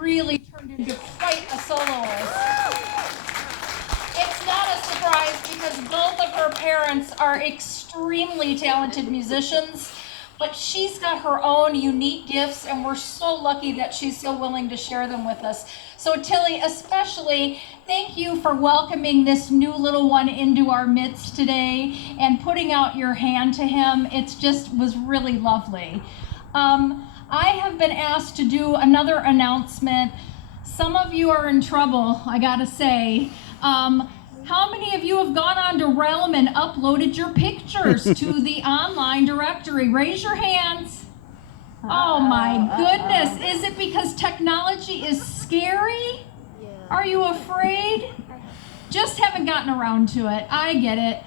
really turned into quite a soloist. It's not a surprise because both of her parents are extremely talented musicians, but she's got her own unique gifts, and we're so lucky that she's so willing to share them with us. So Tilly, especially, thank you for welcoming this new little one into our midst today and putting out your hand to him. It just was really lovely. I have been asked to do another announcement. Some of you are in trouble, I gotta say. How many of you have gone on to Realm and uploaded your pictures to the online directory? Raise your hands. Oh my goodness. Is it because technology is scary? Are you afraid? Just haven't gotten around to it. I get it.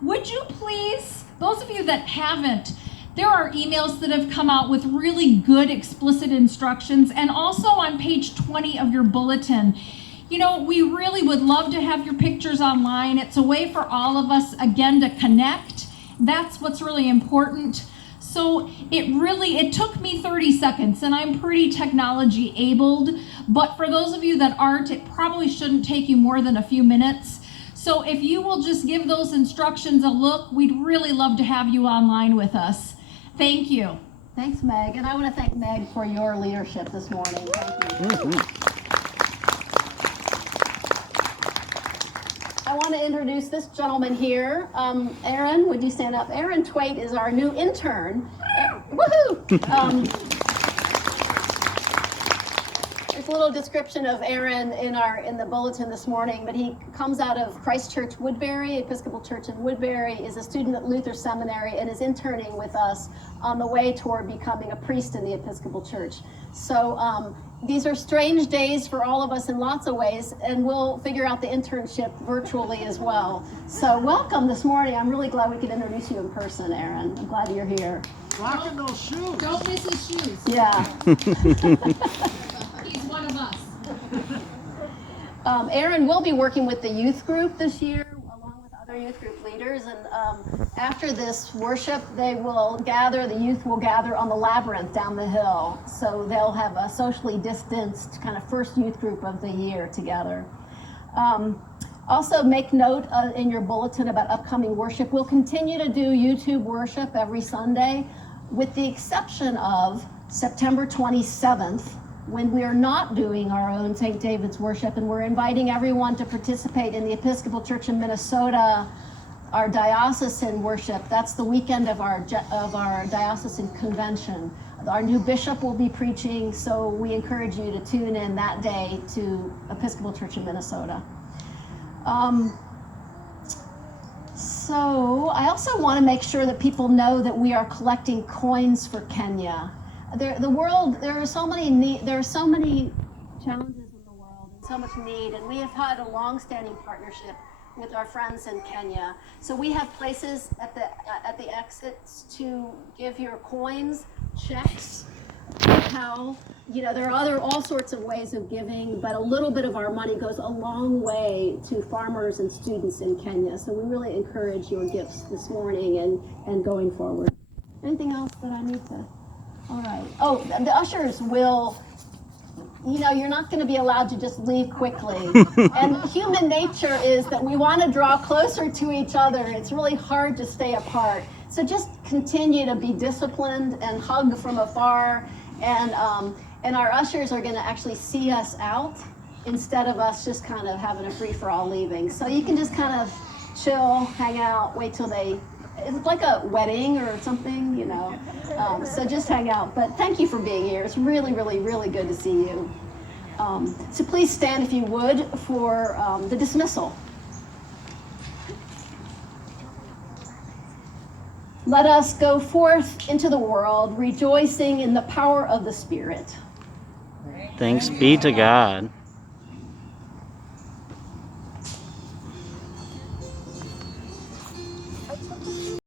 Would you please, those of you that haven't, there are emails that have come out with really good explicit instructions, and also on page 20 of your bulletin. You know, we really would love to have your pictures online. It's a way for all of us, again, to connect. That's what's really important. So it took me 30 seconds, and I'm pretty technology abled, but for those of you that aren't, it probably shouldn't take you more than a few minutes. So if you will just give those instructions a look, we'd really love to have you online with us. Thank you. Thanks, Meg. And I want to thank Meg for your leadership this morning. Thank you. I want to introduce this gentleman here. Aaron, would you stand up? Aaron Twait is our new intern. Woohoo! There's a little description of Aaron in the bulletin this morning, but he comes out of Christ Church Woodbury, Episcopal Church in Woodbury, is a student at Luther Seminary, and is interning with us on the way toward becoming a priest in the Episcopal Church. So these are strange days for all of us in lots of ways, and we'll figure out the internship virtually as well. So welcome this morning. I'm really glad we could introduce you in person, Aaron. I'm glad you're here. Rocking those shoes. Don't miss his shoes. Yeah. He's one of us. Aaron will be working with the youth group this year, along with other youth group leaders. And after this worship, the youth will gather on the Labyrinth down the hill. So they'll have a socially distanced kind of first youth group of the year together. Also make note in your bulletin about upcoming worship. We'll continue to do YouTube worship every Sunday, with the exception of September 27th, when we are not doing our own St. David's worship, and we're inviting everyone to participate in the Episcopal Church in Minnesota, our diocesan worship. That's the weekend of our diocesan convention. Our new bishop will be preaching, so we encourage you to tune in that day to Episcopal Church in Minnesota. So I also want to make sure that people know that we are collecting coins for Kenya. There are so many challenges in the world and so much need, and we have had a long-standing partnership with our friends in Kenya. So we have places at the exits to give your coins, checks, PayPal. You know, there are all sorts of ways of giving, but a little bit of our money goes a long way to farmers and students in Kenya. So we really encourage your gifts this morning and going forward. Anything else that I need to? All right. Oh, the ushers will, you're not going to be allowed to just leave quickly. And human nature is that we want to draw closer to each other. It's really hard to stay apart. So just continue to be disciplined and hug from afar. And our ushers are going to actually see us out instead of us just kind of having a free-for-all leaving. So you can just kind of chill, hang out, wait till it's like a wedding or something, so just hang out. But thank you for being here. It's really, really, really good to see you. So please stand, if you would, for the dismissal. Let us go forth into the world, rejoicing in the power of the Spirit. Thanks be to God.